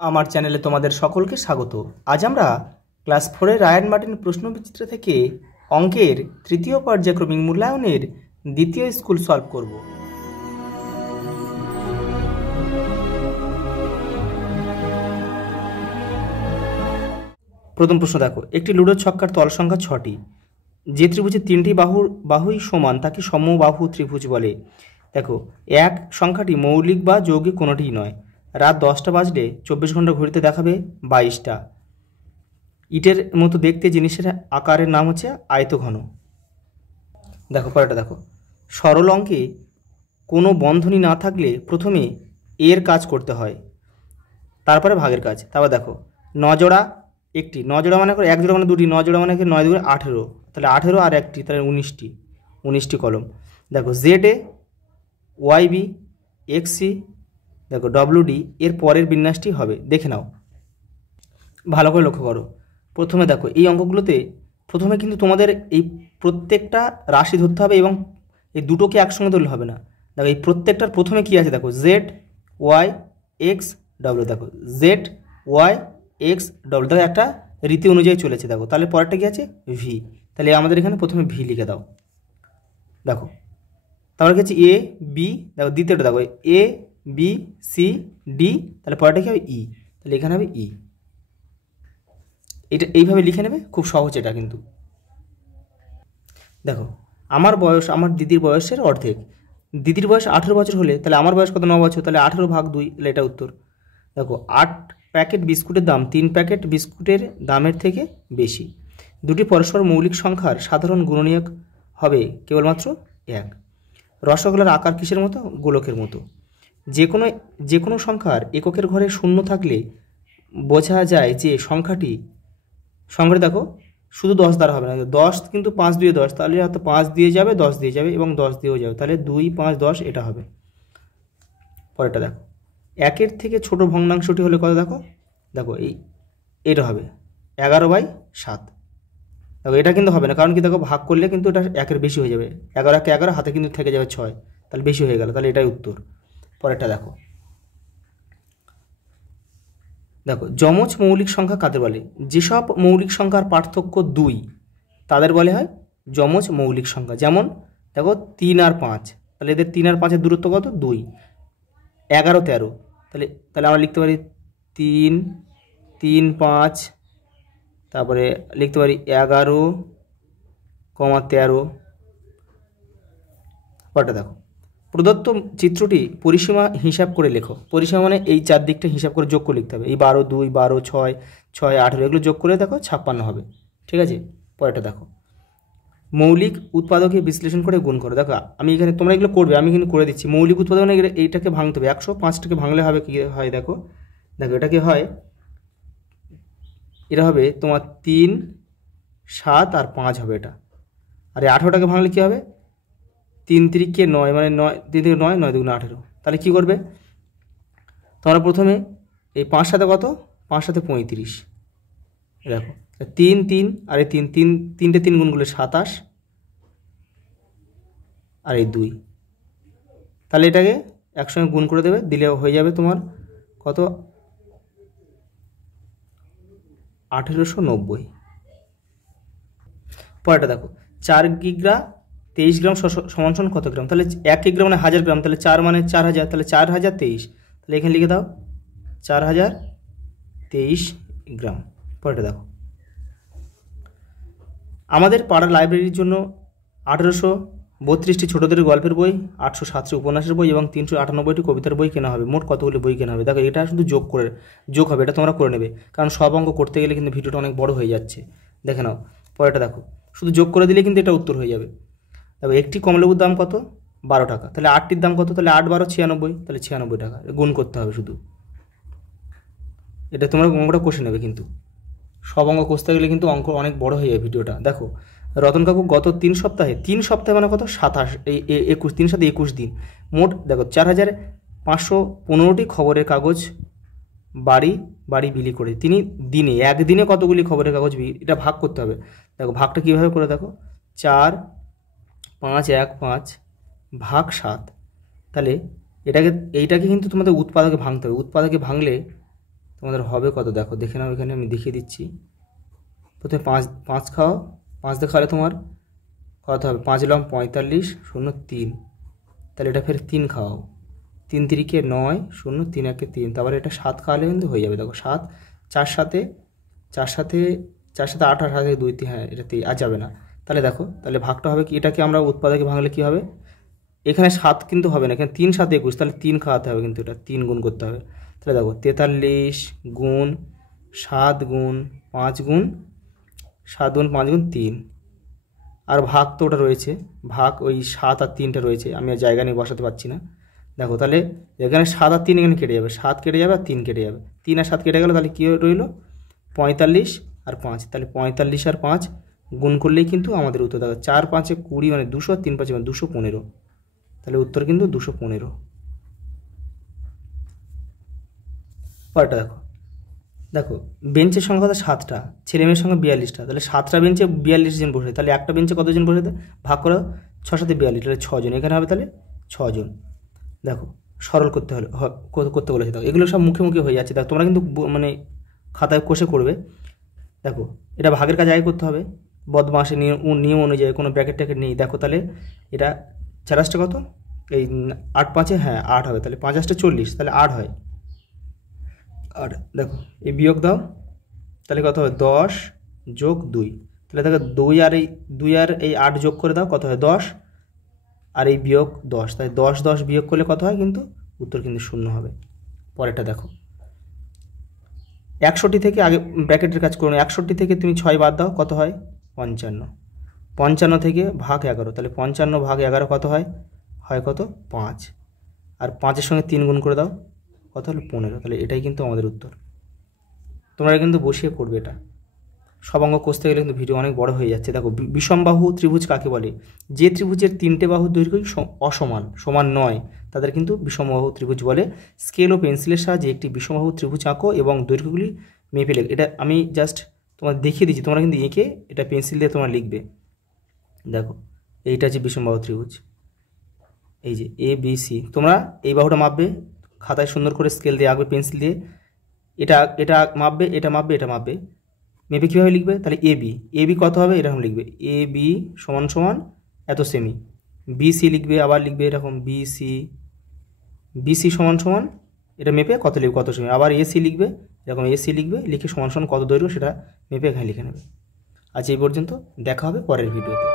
আমার চ্যানেলে তোমাদের সকলকে স্বাগত। আজ আমরা ক্লাস 4 রায়ান মার্টিন প্রশ্নবিচিত্র থেকে অঙ্কের তৃতীয় পর্যায়ক্রমিক মূল্যায়নের দ্বিতীয় স্কুল সলভ করব। প্রথম প্রশ্ন দেখো, একটি লুডোর ছক্কার তল সংখ্যা 6টি। যে ত্রিভুজের 3টি বাহুই সমান তাকে সমবাহু ত্রিভুজ বলে। দেখো, এক সংখ্যাটি মৌলিক বা যৌগিক কোনোটিই নয়। রাত 10টা বাজলে 24 ঘন্টা ঘড়িতে দেখাবে 22টা। ইটের মতো দেখতে জিনিসের আকারের নাম হচ্ছে আয়তঘন। দেখো পরেরটা দেখো, সরল অঙ্কে কোনো বন্ধনী না থাকলে প্রথমে এর কাজ করতে হয়, তারপরে ভাগের কাজ। তারপর দেখো, নজোড়া একটি, নজোড়া মানে এক জোড়া মানে দুটি, নজোড়া মানে 9 দুগুণে 18, তাহলে 18 আর একটি তাহলে 19টি কলম। দেখো জেড এ, ওয়াই বি, এক্স সি, দেখো ডব্লিউডি এর পরের বিন্যাসটি হবে, দেখে নাও, ভালো করে লক্ষ্য করো। প্রথমে দেখো এই অঙ্কগুলোতে প্রথমে কিন্তু তোমাদের এই প্রত্যেকটা রাশি ধরতে হবে এবং এই দুটোকে একসঙ্গে ধরলে হবে না। দেখো এই প্রত্যেকটার প্রথমে কী আছে, দেখো জেড ওয়াই এক্স ডব্লিউ, দেখো জেড ওয়াই এক্স ডব্লিউ, দেখো একটা রীতি অনুযায়ী চলেছে। দেখো তাহলে পরেরটা কী আছে, ভি, তাহলে আমাদের এখানে প্রথমে ভি লিখে দাও। দেখো তারপরে কি আছে এ বি, দেখো দ্বিতীয়টা দেখো এ বি সি ডি, তাহলে পরেরটা কী হবে ই, তাহলে এখানে হবে ই। এটা এইভাবে লিখে নেবে, খুব সহজ এটা কিন্তু। দেখো আমার বয়স আমার দিদির বয়সের অর্ধেক। দিদির বয়স 18 বছর হলে তাহলে আমার বয়স কত, 9 বছর, তাহলে 18 ভাগ 2, তাহলে এটা উত্তর। দেখো 8 প্যাকেট বিস্কুটের দাম 3 প্যাকেট বিস্কুটের দামের থেকে বেশি। দুটি পরস্পর মৌলিক সংখ্যার সাধারণ গুণনীয়ক হবে কেবলমাত্র 1। রসগোল্লার আকার কিসের মতো, গোলকের মতো। যে কোনো সংখ্যার এককের ঘরে শূন্য থাকলে বোঝা যায় যে সংখ্যাটি দেখো শুধু 10 দ্বারা হবে না, 10 কিন্তু 5 দিয়ে 10, তাহলে হয়তো 5 দিয়ে যাবে 10 দিয়ে যাবে এবং 10 দিয়েও যাবে, তাহলে 2 5 10 এটা হবে। পরেরটা দেখো, একের থেকে ছোট ভগ্নাংশটি হলে কত, দেখো দেখো এটা হবে 11/7। দেখো এটা কিন্তু হবে না, কারণ কি দেখো ভাগ করলে কিন্তু এটা একের বেশি হয়ে যাবে, 11 × 11 হাতে কিন্তু থেকে যাবে 6, তাহলে বেশি হয়ে গেল, তাহলে এটাই উত্তর। পরেরটা দেখো, দেখো যমজ মৌলিক সংখ্যা কাদের বলে। যেসব মৌলিক সংখ্যার পার্থক্য 2 তাদের বলে হয় যমজ মৌলিক সংখ্যা। যেমন দেখো 3 আর 5, তাহলে এদের 3 আর 5-এর দূরত্ব কত, 2। 11 13, তাহলে আমরা লিখতে পারি 3 3 5, তারপরে লিখতে পারি 11, 13। পরেরটা দেখো, প্রদত্ত চিত্রটি পরিসীমা হিসাব করে লেখো। পরিসীমা মানে এই চারদিকটা হিসাব করে যোগ করে লিখতে হবে। এই 12 2 12 6 6 18 এগুলো যোগ করে দেখো 56 হবে, ঠিক আছে। পরেরটা দেখো, মৌলিক উৎপাদকে বিশ্লেষণ করে গুণ করো। দেখো আমি এখানে, তোমরা এগুলো করবে, আমি কিন্তু করে দিচ্ছি। মৌলিক উৎপাদক মানে এইটাকে ভাঙতে হবে, 105টাকে ভাঙলে হবে কী হয়, দেখো এটা কি হয়, এটা হবে তোমার 3 7 আর 5 হবে এটা। আর এই 18টাকে ভাঙলে কী হবে, 3 3 9, মানে 9 3 থেকে 9 9 2 18। তাহলে কী করবে তোমরা, প্রথমে এই 5 সাথে কত, 5 সাথে 35, দেখো 3 3 আর এই 3 3 গুণগুলো 27 আর এই 2, তাহলে এটাকে একসঙ্গে গুণ করে দেবে, দিলে হয়ে যাবে তোমার কত, 1890। পরেরটা দেখো, 4 কিগ্রা 23 গ্রাম সমান কত গ্রাম, তাহলে 1 কিগ্রা মানে 1000 গ্রাম, তাহলে 4 মানে 4000, তাহলে 4023, তাহলে এখানে লিখে দাও 4023 গ্রাম। পরেরটা দেখো, আমাদের পাড়ার লাইব্রেরির জন্য 1832টি ছোটদের গল্পের বই, 807টি উপন্যাসের বই এবং 398টি কবিতার বই কেনা হবে। মোট কতগুলি বই কেনা হবে। দেখো এটা শুধু যোগ হবে, এটা তোমরা করে নেবে, কারণ সব অঙ্ক করতে গেলে কিন্তু ভিডিওটা অনেক বড় হয়ে যাচ্ছে, দেখে নাও। পরেরটা দেখো, শুধু যোগ করে দিলে কিন্তু এটা উত্তর হয়ে যাবে। দেখো একটি কমলালেবুর দাম কত, 12 টাকা, তাহলে 8টির দাম কত, তাহলে 8 12 96, তাহলে 96 টাকা, গুণ করতে হবে শুধু। এটা তোমরা অঙ্কটা কষে নেবে, কিন্তু সব অঙ্ক কষতে গেলে কিন্তু অঙ্ক অনেক বড় হয়ে যায় ভিডিওটা। দেখো রতন কাকু গত 3 সপ্তাহে মানে কত, 27, এই 21, 3 সাথে 21 দিন, মোট দেখো 4515টি খবরের কাগজ বাড়ি বিলি করে তিনি দিনে, একদিনে কতগুলি খবরের কাগজ এটা ভাগ করতে হবে। দেখো ভাগটা কীভাবে করে, দেখো 4 5 1 5 ভাগ 7, তাহলে এইটাকে কিন্তু তোমাদের উৎপাদকে ভাঙতে হবে। উৎপাদকে ভাঙলে তোমাদের হবে কত দেখো, দেখে নাও, এখানে আমি দেখিয়ে দিচ্ছি। প্রথমে 5 খাও, 5 দিয়ে খাওয়ালে তোমার কত হবে, 5 লং 45 শূন্য 3, তাহলে এটা ফের 3 খাও, 3 3 9 শূন্য 3 1 3, তারপরে এটা 7 খাওয়ালে কিন্তু হয়ে যাবে। দেখো 7, 4 সাথে 8 আর 7 2 3, হ্যাঁ এটা আর যাবে না। তাহলে দেখো, তাহলে ভাগটা হবে কি, এটাকে আমরা উৎপাদকে ভাঙলে কি হবে, এখানে 7 কিন্তু হবে না, এখানে 3 7 21, তাহলে 3 খাওয়াতে হবে, কিন্তু এটা 3 গুণ করতে হবে। তাহলে দেখো 43 গুণ 7 গুণ 5 গুণ 7 গুণ 5 গুণ 3, আর ভাগ তো ওটা রয়েছে, ভাগ ওই 7 আর 3টা রয়েছে, আমি আর জায়গা নিয়ে বসাতে পারছি না। দেখো তাহলে এখানে 7 আর 3 এখানে কেটে যাবে, 7 কেটে যাবে আর 3 কেটে যাবে, 3 আর 7 কেটে গেল, তাহলে কী রইল 45 আর 5, তাহলে 45 আর 5 গুণ করলেই কিন্তু আমাদের উত্তর। দেখো 4 5 20 মানে 200, 3 5 মানে 215, তাহলে উত্তর কিন্তু 215। পরেরটা দেখো, দেখো বেঞ্চের সংখ্যা কত 7টা, ছেলেমেয়ের সংখ্যা 42টা, তাহলে 7টা বেঞ্চে 42 জন বসে, তাহলে একটা বেঞ্চে কতজন বসে, ভাগ করো 6 7 42, তাহলে 6 জন, এখানে হবে তাহলে 6 জন। দেখো সরল করতে হলে করতে বলেছে, দেখো এগুলো সব মুখে মুখে হয়ে যাচ্ছে, দেখো তোমরা কিন্তু মানে খাতায় কষে করবে। দেখো এটা ভাগের কাজ আগে করতে হবে, বদমাসের নিয়ম অনুযায়ী, কোনো ব্র্যাকেট ট্যাকেট নেই। দেখো তাহলে এটা 4 কত, এই 8 5, হ্যাঁ 8 হবে, তাহলে 5 8 40, তাহলে 8 হয়। আর দেখো এই বিয়োগ দাও, তাহলে কত হবে 10 যোগ 2, তাহলে দেখো 2 আর এই 8 যোগ করে দাও, কত হয় 10, আর এই বিয়োগ 10, তাই 10 10 বিয়োগ করলে কত হয়, কিন্তু উত্তর কিন্তু 0 হবে। পরেরটা দেখো 61 থেকে, আগে ব্র্যাকেটের কাজ করুন, 61 থেকে তুমি 6 বাদ দাও, কত হয় 55, 55 থেকে ভাগ 11, তাহলে 55 ভাগ 11 কত হয়, কত 5, আর 5-এর সঙ্গে 3 গুণ করে দাও, কত হলো 15, তাহলে এটাই কিন্তু আমাদের উত্তর। তোমরা কিন্তু বসিয়ে করবে, এটা সব অঙ্ক কষতে গেলে কিন্তু ভিডিও অনেক বড় হয়ে যাচ্ছে। দেখো বিষমবাহু ত্রিভুজ কাকে বলে, যে ত্রিভুজের 3টে বাহুর দৈর্ঘ্যই সমান নয়, তাদের কিন্তু বিষমবাহু ত্রিভুজ বলে। স্কেল ও পেন্সিলের সাহায্যে একটি বিষমবাহু ত্রিভুজ আঁকো এবং দৈর্ঘ্যগুলি মেপে লেখো। এটা আমি জাস্ট তোমার দেখিয়ে দিচ্ছি, তোমরা কিন্তু এঁকে এটা পেন্সিল দিয়ে তোমরা লিখবে। দেখো এইটা হচ্ছে বিষমবাহু ত্রিভুজ, এই যে ABC, তোমরা এই বাহুটা মাপবে, খাতায় সুন্দর করে স্কেল দিয়ে আঁকবে, পেন্সিল দিয়ে এটা মাপবে, এটা মাপবে, এটা মাপবে, মেপে কীভাবে লিখবে, তাহলে এবি কত হবে, এরকম লিখবে, এবি সমান সমান এত সেমি, BC লিখবে, আবার লিখবে এরকম BC সমান সমান, এটা মেপে কত লিখবে, কত সেমি, আবার AC লিখবে, এরকম AC লিখবে, লিখে সমান সমান কত দৈর্ঘ্য সেটা মেপে এখানে লিখে নেবে। আজ এই পর্যন্ত, দেখা হবে পরের ভিডিওতে।